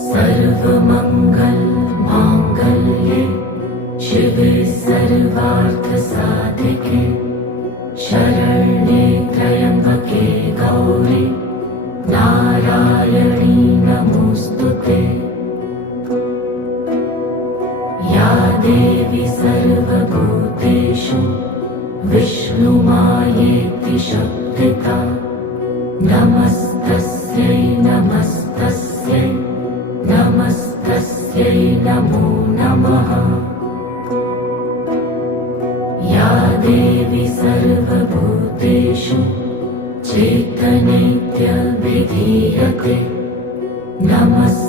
सर्वमंगल मांगल्ये शिवे सर्वार्थसाधिके शरण्ये त्र्यंबके गौरी नारायणी नमोस्तुते। या देवी सर्वभूतेषु विष्णुमायेति शक्तिता नमस्तस्यै नमस्तस्यै नमस्तस्यै नमो नमः। या देवी सर्वभूतेषु चैतन्येत्यभिधीयते नमस्तस्यै